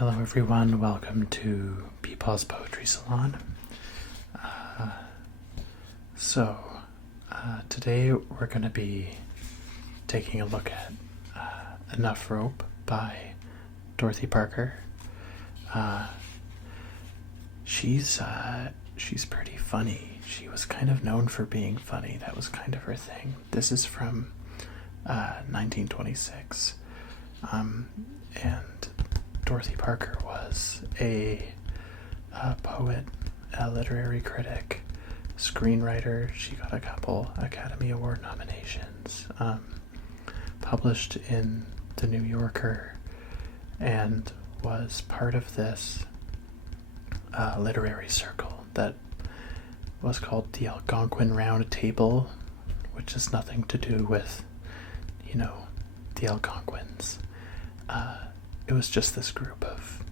Hello everyone, welcome to Peepaw's Poetry Salon. Today we're going to be taking a look at Enough Rope by Dorothy Parker. She's pretty funny. She was kind of known for being funny. That was kind of her thing. This is from 1926. And Dorothy Parker was a poet, a literary critic, screenwriter. She got a couple Academy Award nominations, published in The New Yorker, and was part of this literary circle that was called the Algonquin Round Table, which has nothing to do with, the Algonquins. It was just this group of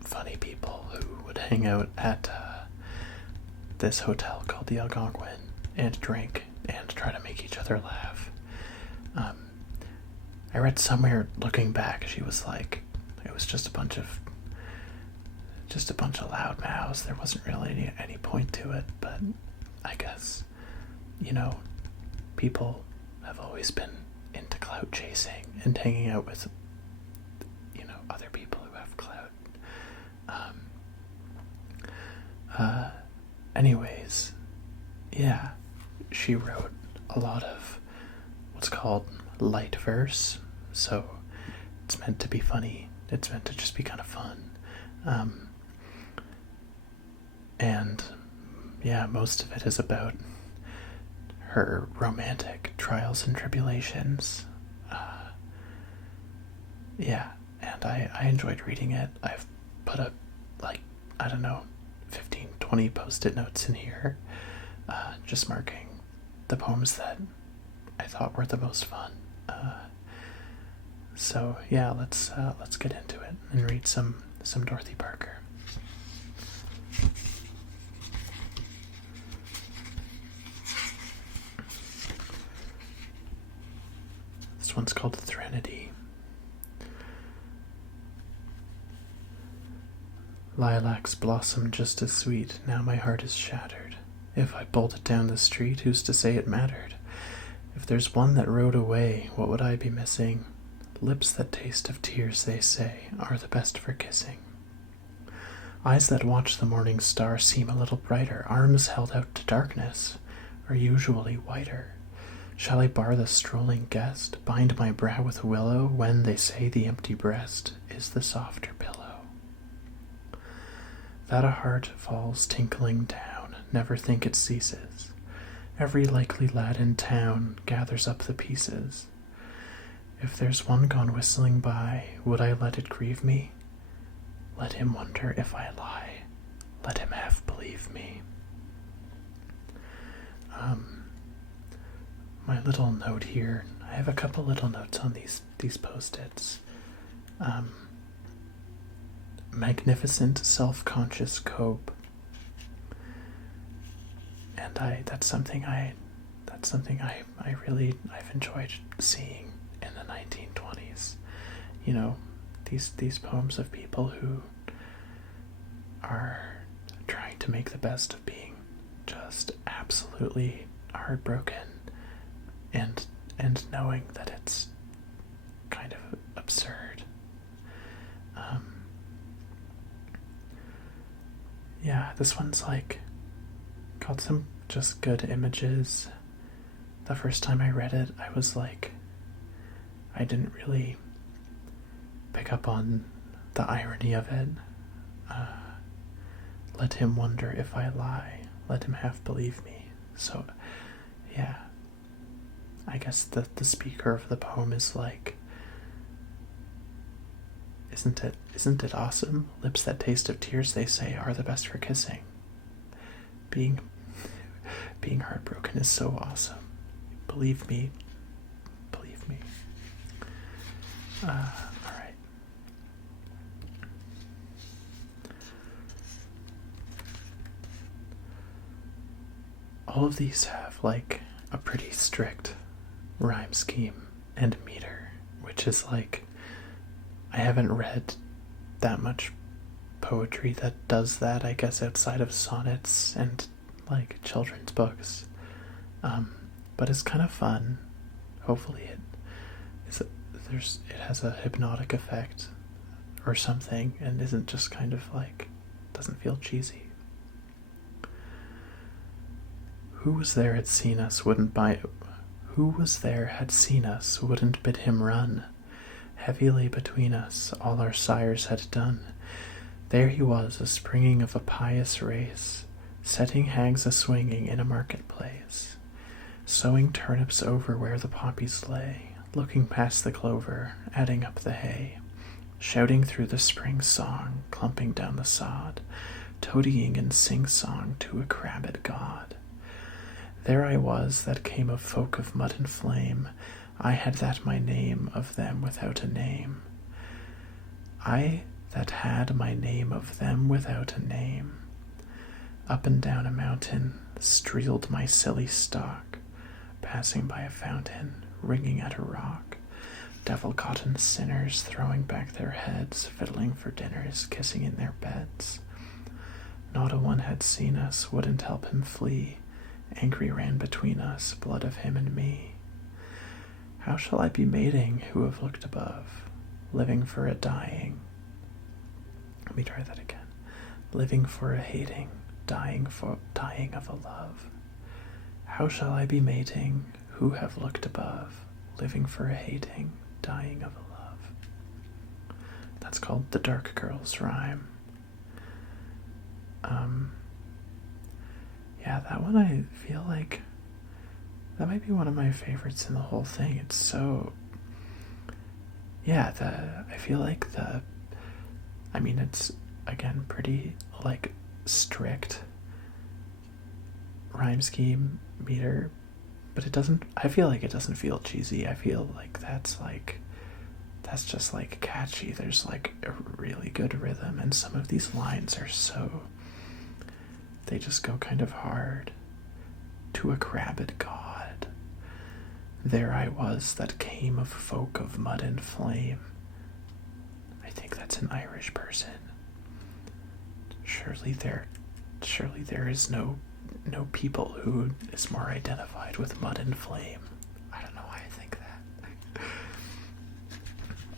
funny people who would hang out at this hotel called the Algonquin and drink and try to make each other laugh. I read somewhere, looking back, she was like, it was just a bunch of loud mouths. There wasn't really any point to it, but I guess, people have always been into clout chasing and hanging out with other people who have clout. Anyways, yeah, she wrote a lot of what's called light verse, so it's meant to be funny. It's meant to just be kind of fun. And yeah, most of it is about her romantic trials and tribulations. And I enjoyed reading it. I've put up, 15, 20 post-it notes in here, just marking the poems that I thought were the most fun. Let's get into it and read some Dorothy Parker. This one's called The Threnody. Lilacs blossom just as sweet, now my heart is shattered. If I bolted down the street, who's to say it mattered? If there's one that rode away, what would I be missing? Lips that taste of tears, they say, are the best for kissing. Eyes that watch the morning star seem a little brighter. Arms held out to darkness are usually whiter. Shall I bar the strolling guest, bind my brow with willow, when they say the empty breast is the softer pillow? That a heart falls tinkling down, never think it ceases. Every likely lad in town gathers up the pieces. If there's one gone whistling by, would I let it grieve me? Let him wonder if I lie, let him half believe me. My little note here, I have a couple little notes on these post-its. Magnificent self-conscious cope, and I've enjoyed seeing in the 1920s. These poems of people who are trying to make the best of being just absolutely heartbroken and knowing that it's kind of absurd. This one's got some just good images. The first time I read it, I was like, I didn't really pick up on the irony of it. Let him wonder if I lie, let him half believe me. So, yeah, I guess the speaker of the poem is like, Isn't it awesome? Lips that taste of tears, they say, are the best for kissing. Being heartbroken is so awesome. Believe me. All right. All of these have a pretty strict rhyme scheme and meter, which is I haven't read that much poetry that does that, I guess, outside of sonnets and like children's books. But it's kind of fun. Hopefully it has a hypnotic effect or something and isn't just kind of like, doesn't feel cheesy. Who was there had seen us wouldn't bid him run? Heavy lay between us all our sires had done. There he was, a springing of a pious race, setting hags a-swinging in a marketplace, sowing turnips over where the poppies lay, looking past the clover, adding up the hay, shouting through the spring song, clumping down the sod, toadying in sing-song to a crabbed god. There I was that came of folk of mud and flame, I had that my name of them without a name. I that had my name of them without a name. Up and down a mountain streeled my silly stock, passing by a fountain, ringing at a rock, devil-gotten sinners throwing back their heads, fiddling for dinners, kissing in their beds. Not a one had seen us, wouldn't help him flee, angry ran between us, blood of him and me. How shall I be mating who have looked above, living for a dying? Let me try that again. Living for a hating, dying of a love. How shall I be mating who have looked above, living for a hating, dying of a love? That's called The Dark Girl's Rhyme. Yeah, that one I feel like that might be one of my favorites in the whole thing. It's so, yeah, I feel like it's again pretty like strict rhyme scheme meter, but I feel like it doesn't feel cheesy. I feel like that's just like catchy. There's like a really good rhythm, and some of these lines are they just go kind of hard. To a crabbed god. There I was that came of folk of mud and flame. I think that's an Irish person. Surely there is no people who is more identified with mud and flame. I don't know why I think that.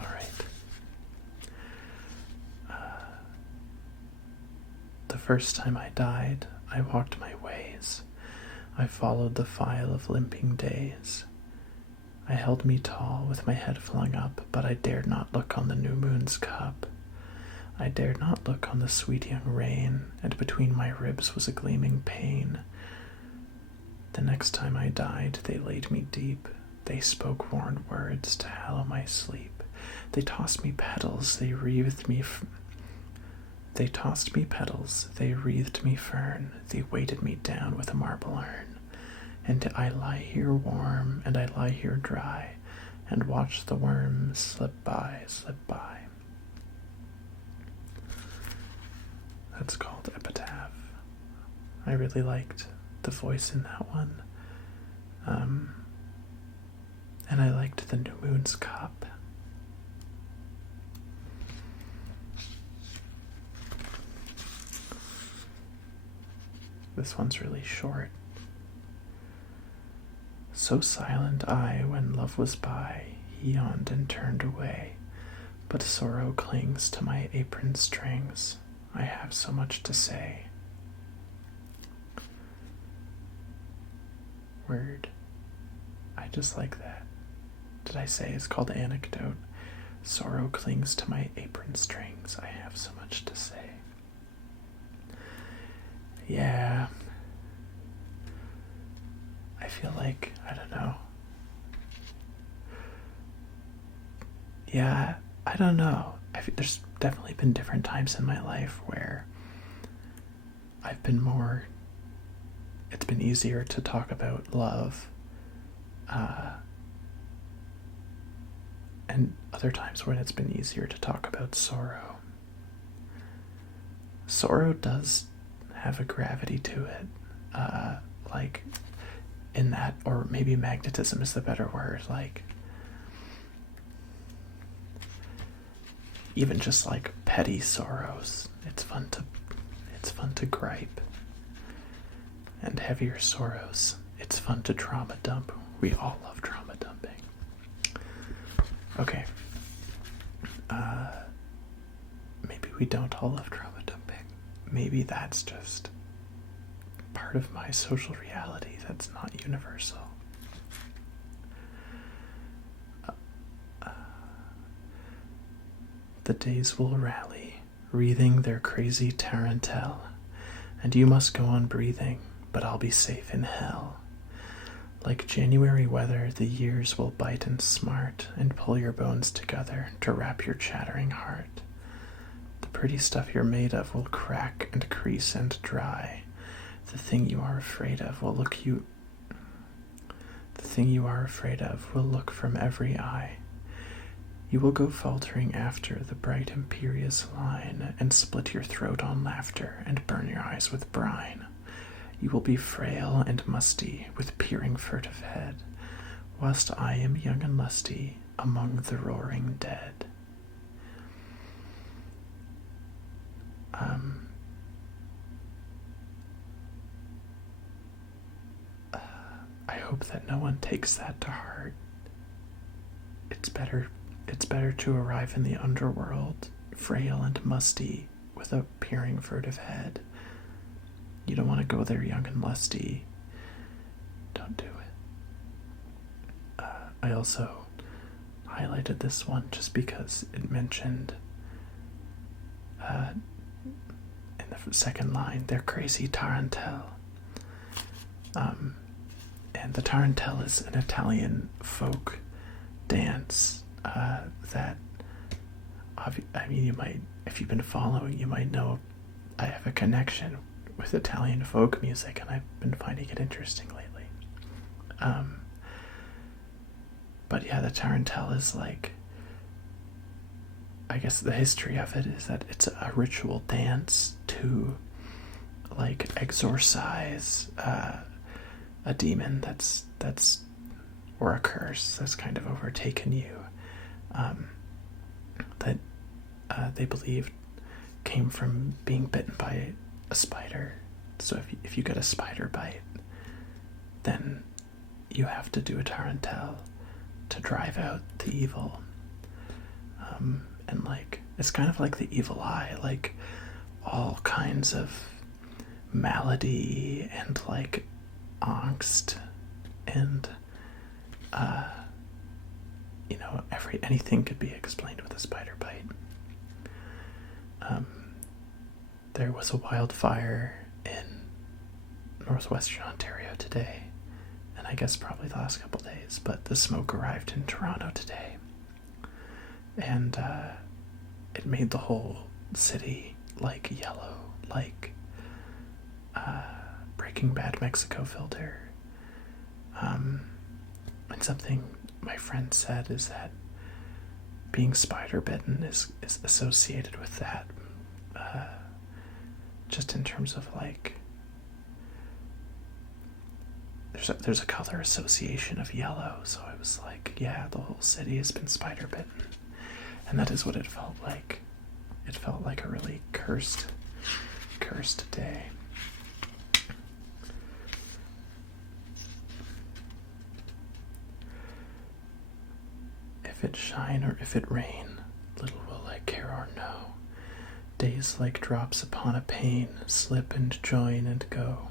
Alright. The first time I died, I walked my ways. I followed the file of limping days. I held me tall with my head flung up, but I dared not look on the new moon's cup. I dared not look on the sweet young rain, and between my ribs was a gleaming pain. The next time I died, they laid me deep. They spoke worn words to hallow my sleep. They tossed me petals, they wreathed me fern, they weighted me down with a marble urn. And I lie here warm, and I lie here dry, and watch the worms slip by. That's called Epitaph. I really liked the voice in that one. And I liked the New Moon's Cup. This one's really short. So silent I, when love was by, he yawned and turned away. But sorrow clings to my apron strings. I have so much to say. Word. I just like that. Did I say it's called Anecdote? Sorrow clings to my apron strings. I have so much to say. Yeah. I feel like, I don't know. Yeah, I don't know. There's definitely been different times in my life where it's been easier to talk about love, and other times when it's been easier to talk about sorrow. Sorrow does have a gravity to it, like in that, or maybe magnetism is the better word, like even just like petty sorrows. It's fun to gripe. And heavier sorrows, it's fun to trauma dump. We all love trauma dumping. Okay. Maybe we don't all love trauma dumping. Maybe that's just part of my social reality that's not universal. The days will rally, wreathing their crazy tarantelle, and you must go on breathing, but I'll be safe in hell. Like January weather, the years will bite and smart, and pull your bones together to wrap your chattering heart. The pretty stuff you're made of will crack and crease and dry. The thing you are afraid of will look from every eye. You will go faltering after the bright imperious line, and split your throat on laughter, and burn your eyes with brine. You will be frail and musty, with peering furtive head, whilst I am young and lusty among the roaring dead. I hope that no one takes that to heart. It's better to arrive in the underworld, frail and musty, with a peering furtive head. You don't want to go there young and lusty. Don't do it. I also highlighted this one just because it mentioned in the second line, their crazy tarantelle. And the tarantelle is an Italian folk dance that, I mean, you might, if you've been following, you might know I have a connection with Italian folk music, and I've been finding it interesting lately. But yeah, the tarantelle is like, I guess the history of it is that it's a ritual dance to like exorcise a demon that's or a curse that's kind of overtaken you, that they believed came from being bitten by a spider. So if you get a spider bite, then you have to do a tarantelle to drive out the evil. And like, it's kind of like the evil eye, like all kinds of malady and like angst and anything could be explained with a spider bite. There was a wildfire in northwestern Ontario today, and I guess probably the last couple days, but the smoke arrived in Toronto today, and it made the whole city like yellow, like Breaking Bad Mexico filter. And something my friend said is that being spider bitten is associated with that, just in terms of like there's a color association of yellow. So I was like, yeah, the whole city has been spider bitten, and that is what it felt like. It felt like a really cursed day. If it shine or if it rain, little will I care or know. Days like drops upon a pane slip and join and go.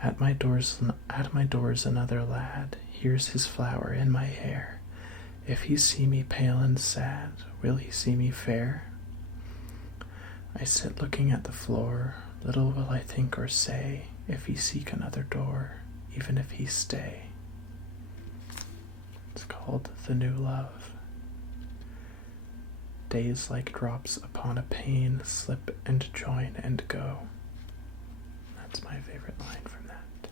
At my doors another lad, here's his flower in my hair. If he see me pale and sad, will he see me fair? I sit looking at the floor, little will I think or say, if he seek another door, even if he stay. It's called The New Love. Days like drops upon a pane slip and join and go. That's my favorite line from that.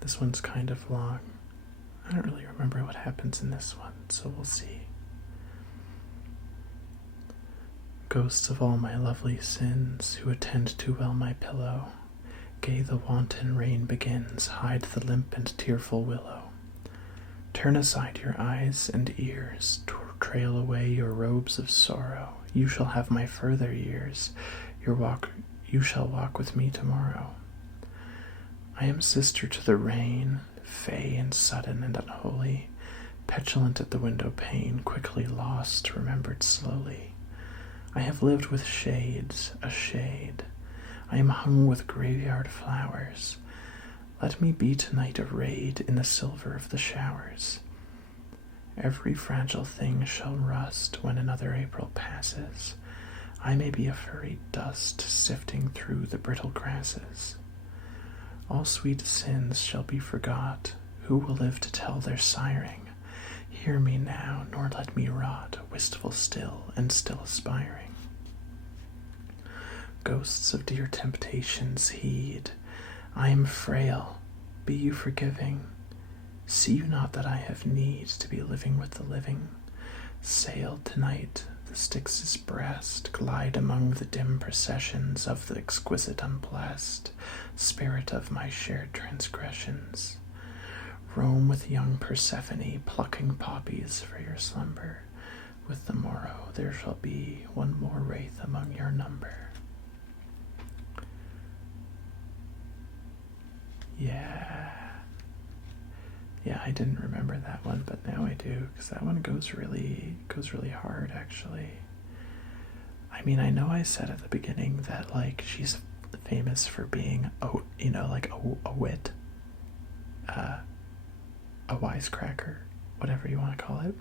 This one's kind of long. I don't really remember what happens in this one, so we'll see. Ghosts of all my lovely sins, who attend too well my pillow, gay the wanton rain begins, hide the limp and tearful willow. Turn aside your eyes and ears, trail away your robes of sorrow. You shall have my further years. You shall walk with me tomorrow. I am sister to the rain, fey and sudden and unholy, petulant at the window pane, quickly lost, remembered slowly. I have lived with shades, a shade. I am hung with graveyard flowers. Let me be tonight arrayed in the silver of the showers. Every fragile thing shall rust when another April passes. I may be a furry dust sifting through the brittle grasses. All sweet sins shall be forgot. Who will live to tell their sighing? Hear me now, nor let me rot, wistful still and still aspiring. Ghosts of dear temptations heed. I am frail, be you forgiving. See you not that I have need to be living with the living? Sail tonight, the Styx's breast, glide among the dim processions of the exquisite unblessed, spirit of my shared transgressions. Roam with young Persephone, plucking poppies for your slumber. With the morrow there shall be one more wraith among your number. Yeah, I didn't remember that one, but now I do, because that one goes really hard, actually. I mean, I know I said at the beginning that, like, she's famous for being, a wit, a wisecracker, whatever you want to call it.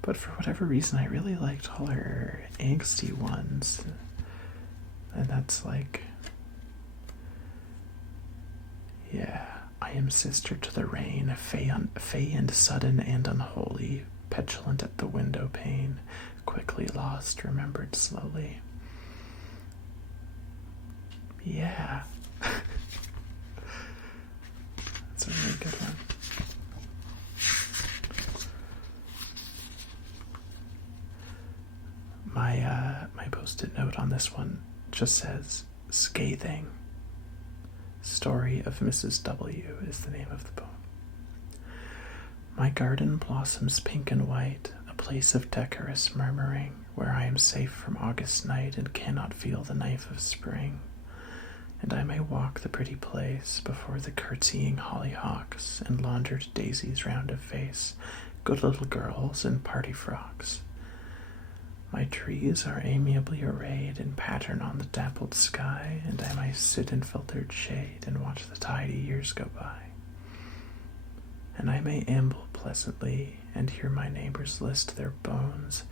But for whatever reason, I really liked all her angsty ones, and that's like, yeah, I am sister to the rain, fey and sudden and unholy, petulant at the window pane, quickly lost, remembered slowly. Yeah. That's a really good one. My post-it note on this one just says, scathing. Story of Mrs. W. is the name of the poem. My garden blossoms pink and white, a place of decorous murmuring, where I am safe from August night and cannot feel the knife of spring. And I may walk the pretty place before the curtsying hollyhocks and laundered daisies round of face, good little girls in party frocks. My trees are amiably arrayed in pattern on the dappled sky, and I may sit in filtered shade and watch the tidy years go by. And I may amble pleasantly and hear my neighbors list their bones,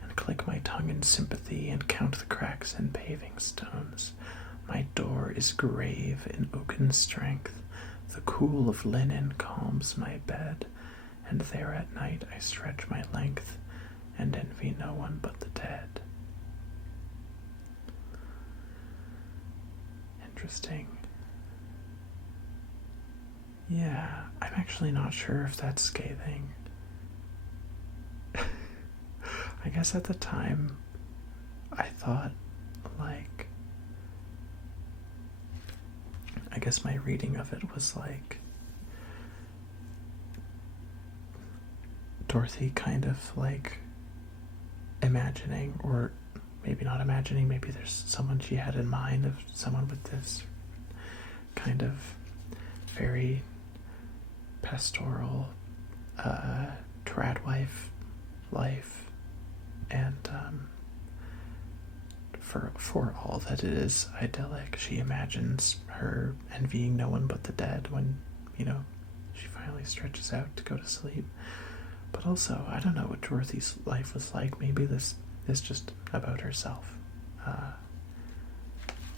and click my tongue in sympathy and count the cracks in paving stones. My door is grave in oaken strength, the cool of linen calms my bed, and there at night I stretch my length, and envy no one but the dead. Interesting. Yeah, I'm actually not sure if that's scathing. I guess at the time, I thought, like, I guess my reading of it was like Dorothy kind of like imagining, or maybe not imagining, maybe there's someone she had in mind, of someone with this kind of very pastoral tradwife life, and for all that it is idyllic, she imagines her envying no one but the dead when, she finally stretches out to go to sleep. But also, I don't know what Dorothy's life was like. Maybe this is just about herself.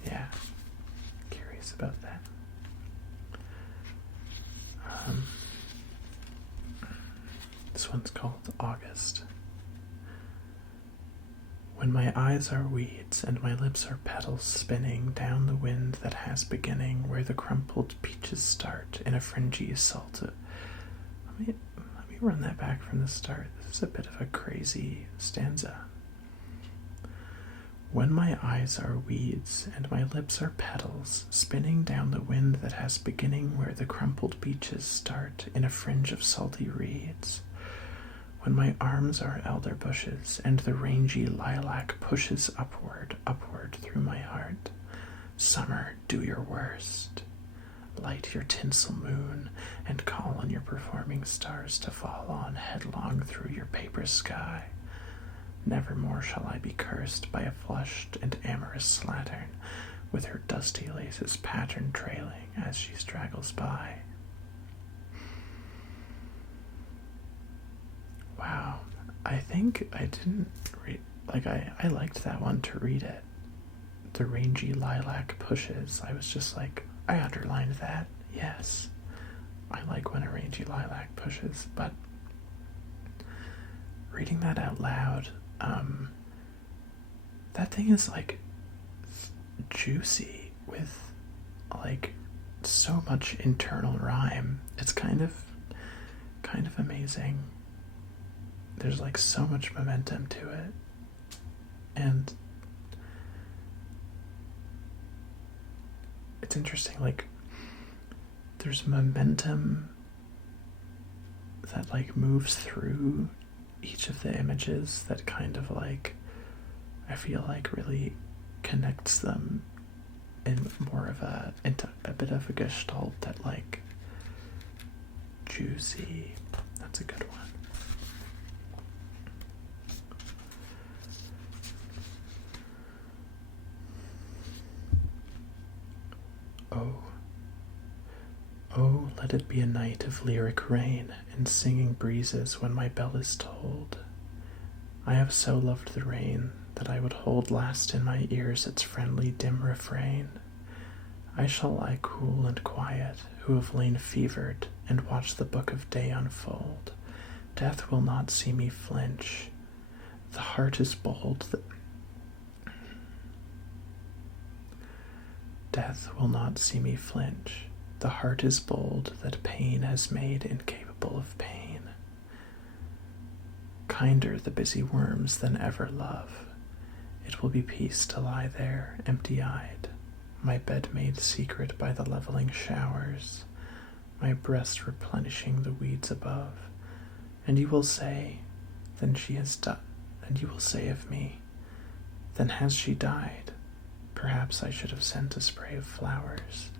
Yeah, curious about that. This one's called August. When my eyes are weeds and my lips are petals spinning down the wind that has beginning, where the crumpled peaches start in a fringy assault. Let me run that back from the start. This is a bit of a crazy stanza. When my eyes are weeds and my lips are petals, spinning down the wind that has beginning where the crumpled beaches start in a fringe of salty reeds. When my arms are elder bushes and the rangy lilac pushes upward, upward through my heart. Summer, do your worst. Light your tinsel moon and call on your performing stars to fall on headlong through your paper sky. Nevermore shall I be cursed by a flushed and amorous slattern, with her dusty laces pattern trailing as she straggles by. Wow, I think I didn't read, I liked that one to read it. The rangy lilac pushes, I was just like, I underlined that, yes. I like when a rangy lilac pushes, but reading that out loud, that thing is like juicy with like so much internal rhyme. It's kind of amazing. There's like so much momentum to it. And it's interesting, like there's momentum that like moves through each of the images that kind of like I feel like really connects them in more of into a bit of a gestalt that like juicy. That's a good one. Oh, let it be a night of lyric rain and singing breezes when my bell is tolled. I have so loved the rain that I would hold last in my ears its friendly dim refrain. I shall lie cool and quiet, who have lain fevered and watched the book of day unfold. Death will not see me flinch. The heart is bold. Death will not see me flinch. The heart is bold that pain has made incapable of pain. Kinder the busy worms than ever love. It will be peace to lie there, empty-eyed, my bed made secret by the leveling showers, my breast replenishing the weeds above. And you will say, then she has died. And you will say of me, then has she died? Perhaps I should have sent a spray of flowers.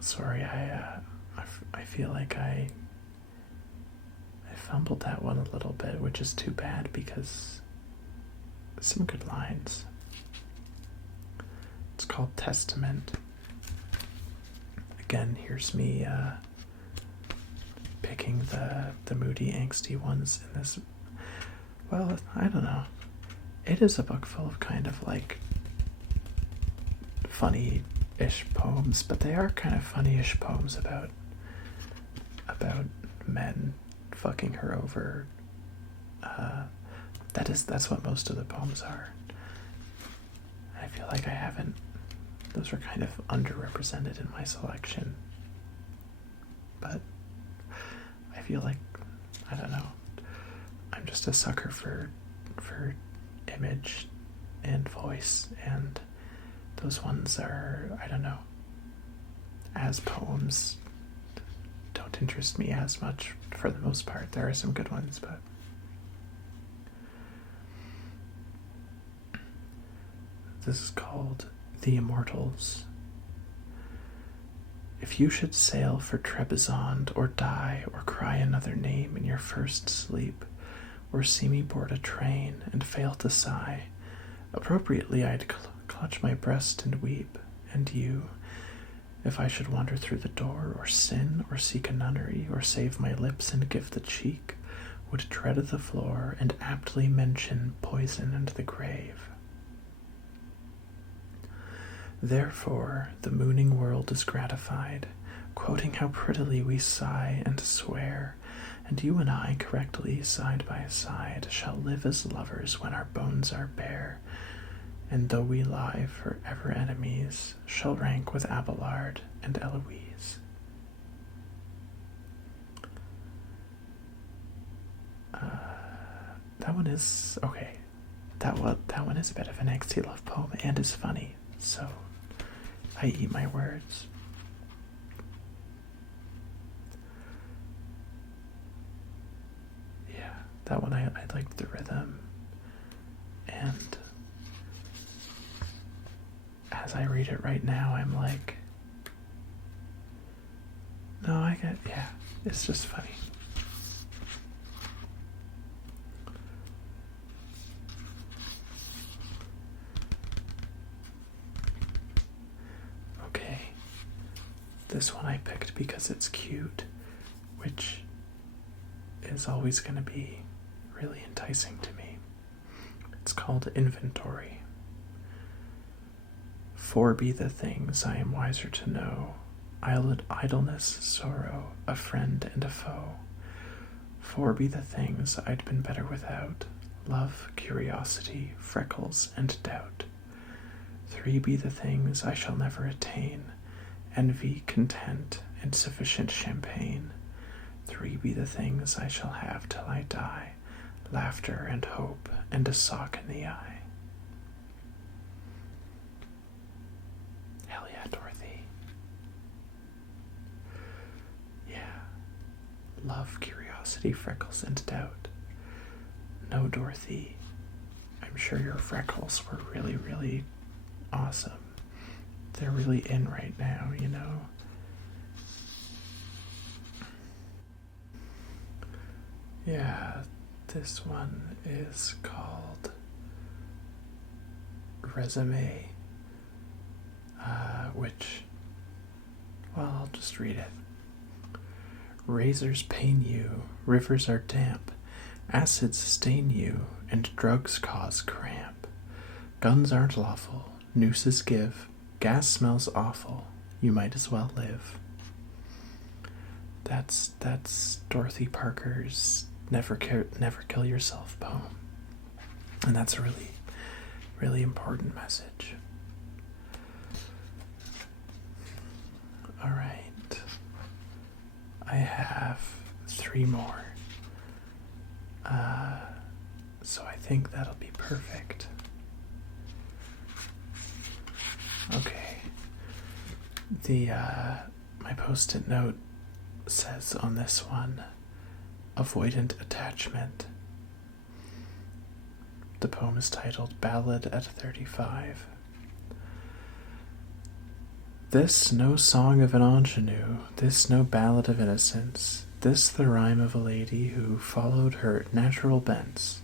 Sorry, I feel like I fumbled that one a little bit, which is too bad because some good lines. It's called Testament. Again, here's me picking the moody, angsty ones in this. Well, I don't know. It is a book full of kind of like funny-ish poems, but they are kind of funny-ish poems about men fucking her over. That's what most of the poems are. I feel like those are kind of underrepresented in my selection. But I feel like, I don't know, I'm just a sucker for image and voice, and those ones are, I don't know, as poems don't interest me as much for the most part. There are some good ones, but this is called The Immortals. If you should sail for Trebizond, or die, or cry another name in your first sleep, or see me board a train and fail to sigh, appropriately I'd clutch my breast and weep, and you, if I should wander through the door, or sin, or seek a nunnery, or save my lips and give the cheek, would tread the floor and aptly mention poison and the grave. Therefore, the mooning world is gratified, quoting how prettily we sigh and swear, and you and I, correctly, side by side, shall live as lovers when our bones are bare, and though we lie for ever enemies, shall rank with Abelard and Eloise. That one is okay. That one is a bit of an angsty love poem and is funny. So I eat my words. Yeah, that one I liked the rhythm, and as I read it right now, I'm like, no, yeah, it's just funny. Okay, this one I picked because it's cute, which is always going to be really enticing to me. It's called Inventory. For be the things I am wiser to know, idleness, sorrow, a friend and a foe. For be the things I'd been better without, love, curiosity, freckles, and doubt. 3 be the things I shall never attain, envy, content, and sufficient champagne. 3 be the things I shall have till I die, laughter and hope, and a sock in the eye. Hell yeah, Dorothy. Yeah. Love, curiosity, freckles, and doubt. No, Dorothy. I'm sure your freckles were really, really awesome. They're really in right now, you know? Yeah, this one is called Resume, which, well, I'll just read it. Razors pain you, rivers are damp, acids stain you, and drugs cause cramp. Guns aren't lawful, nooses give, gas smells awful, you might as well live. That's Dorothy Parker's Never Kill Yourself poem. And that's a really, really important message. All right. I have 3 more. So I think that'll be perfect. Okay. My post-it note says on this one, avoidant attachment. The poem is titled Ballad at 35. This no song of an ingenue, this no ballad of innocence, this the rhyme of a lady who followed her natural bents,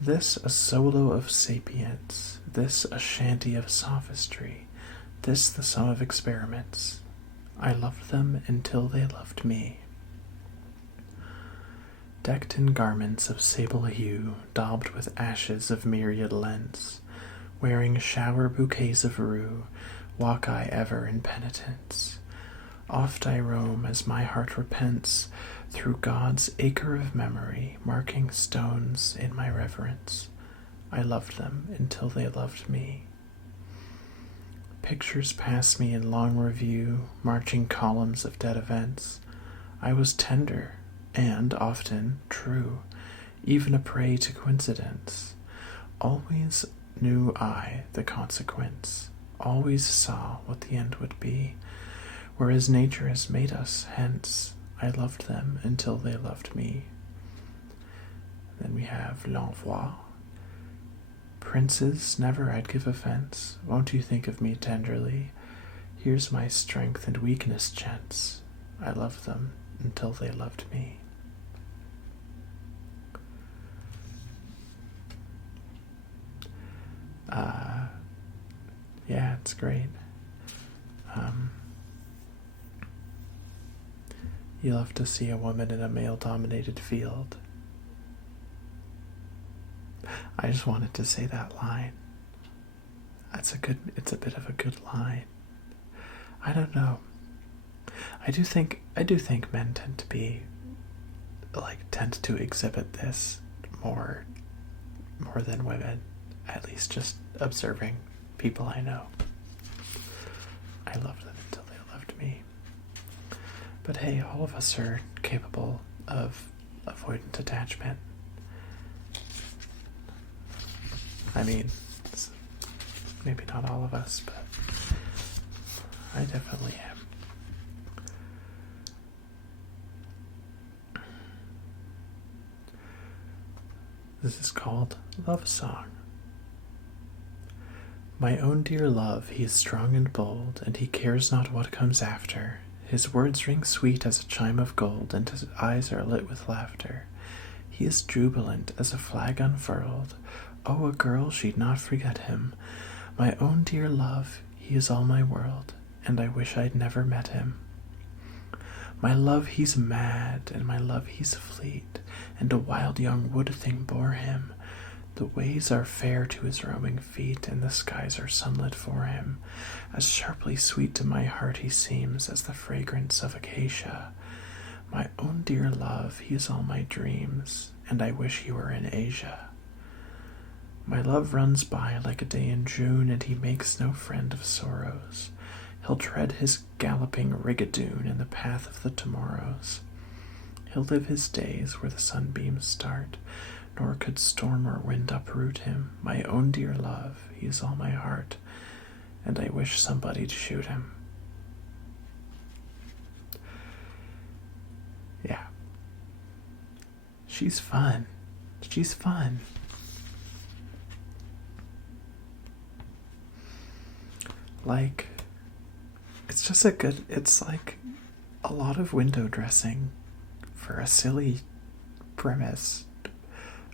this a solo of sapience, this a shanty of sophistry, this the sum of experiments. I loved them until they loved me. Decked in garments of sable hue, daubed with ashes of myriad lents, wearing shower bouquets of rue, walk I ever in penitence. Oft I roam as my heart repents, through God's acre of memory, marking stones in my reverence. I loved them until they loved me. Pictures pass me in long review, marching columns of dead events. I was tender, and often true, even a prey to coincidence. Always knew I the consequence, always saw what the end would be, whereas nature has made us, hence I loved them until they loved me. Then we have L'Envoi. Princes, never I'd give offense, won't you think of me tenderly? Here's my strength and weakness, gents, I loved them until they loved me. Yeah, it's great. You love to see a woman in a male-dominated field. I just wanted to say that line. It's a bit of a good line. I don't know. I do think men tend to exhibit this more than women, at least just observing people I know. I loved them until they loved me. But hey, all of us are capable of avoidant attachment. I mean, maybe not all of us, but I definitely am. This is called Love Song. My own dear love, he is strong and bold, and he cares not what comes after. His words ring sweet as a chime of gold, and his eyes are lit with laughter. He is jubilant as a flag unfurled. Oh, a girl, she'd not forget him. My own dear love, he is all my world, and I wish I'd never met him. My love, he's mad, and my love, he's fleet, and a wild young wood thing bore him. The ways are fair to his roaming feet, and the skies are sunlit for him. As sharply sweet to my heart he seems as the fragrance of acacia. My own dear love, he is all my dreams, and I wish he were in Asia. My love runs by like a day in June, and he makes no friend of sorrows. He'll tread his galloping rigadoon in the path of the tomorrows. He'll live his days where the sunbeams start, nor could storm or wind uproot him. My own dear love, he is all my heart, and I wish somebody to shoot him. Yeah. She's fun. She's fun. Like, it's just it's like a lot of window dressing for a silly premise,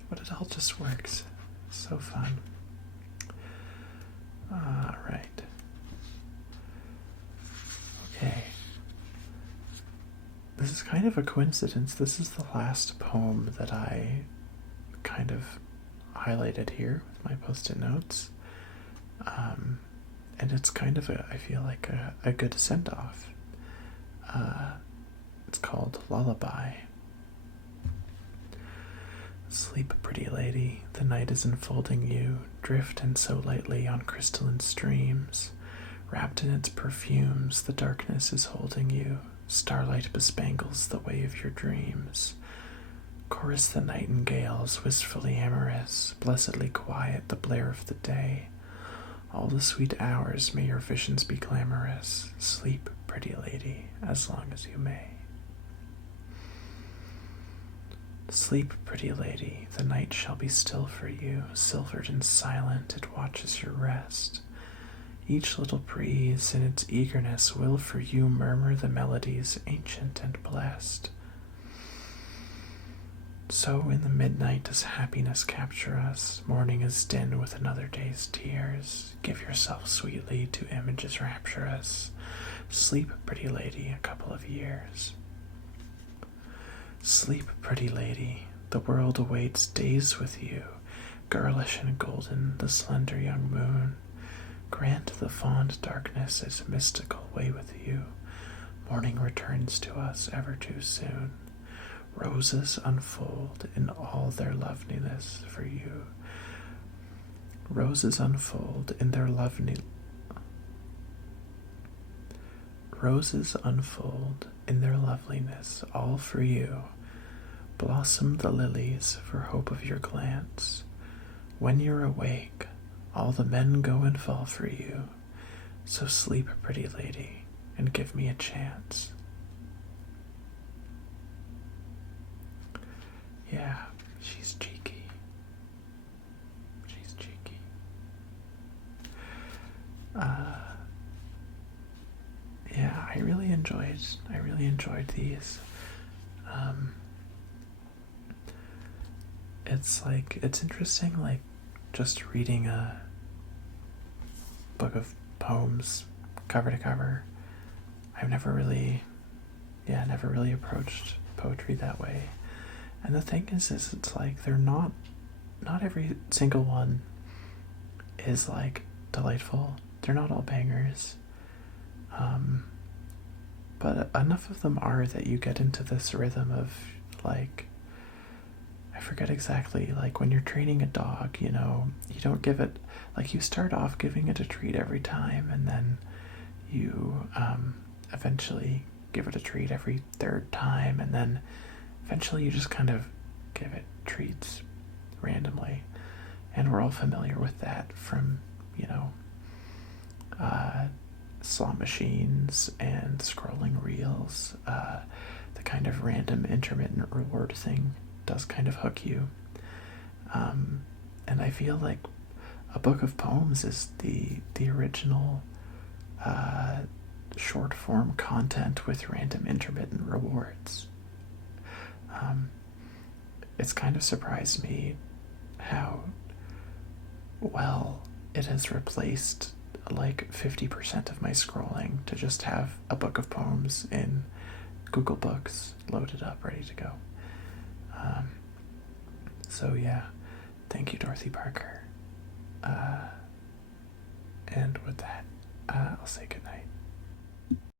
but it all just works. So fun. Alright. Okay. This is kind of a coincidence. This is the last poem that I kind of highlighted here with my post-it notes. And it's kind of I feel like a good send-off. It's called Lullaby. Sleep, pretty lady, the night is enfolding you, drifting so lightly on crystalline streams. Wrapped in its perfumes, the darkness is holding you. Starlight bespangles the way of your dreams. Chorus the nightingales, wistfully amorous, blessedly quiet the blare of the day. All the sweet hours may your visions be glamorous. Sleep, pretty lady, as long as you may. Sleep, pretty lady, the night shall be still for you. Silvered and silent, it watches your rest. Each little breeze in its eagerness will for you murmur the melodies ancient and blessed. So in the midnight does happiness capture us. Morning is din with another day's tears. Give yourself sweetly to images rapturous. Sleep, pretty lady, a couple of years. Sleep, pretty lady, the world awaits days with you. Girlish and golden, the slender young moon. Grant the fond darkness its mystical way with you. Morning returns to us ever too soon. Roses unfold in all their loveliness for you. Roses unfold in their Roses unfold in their loveliness, all for you. Blossom the lilies for hope of your glance. When you're awake, all the men go and fall for you. So sleep, pretty lady, and give me a chance. Yeah, she's cheeky. She's cheeky. Yeah, I really enjoyed these. It's interesting, like, just reading a book of poems cover to cover. I've never really approached poetry that way. And the thing is it's like they're not every single one is like delightful. They're not all bangers. But enough of them are that you get into this rhythm of, like, I forget exactly, like when you're training a dog, you know, you don't give it, like, you start off giving it a treat every time, and then you eventually give it a treat every third time, and then eventually you just kind of give it treats randomly. And we're all familiar with that from, slot machines and scrolling reels. The kind of random intermittent reward thing does kind of hook you. And I feel like a book of poems is the original short form content with random intermittent rewards. It's kind of surprised me how well it has replaced like 50% of my scrolling to just have a book of poems in Google Books loaded up, ready to go. So yeah, thank you, Dorothy Parker. And with that, I'll say goodnight.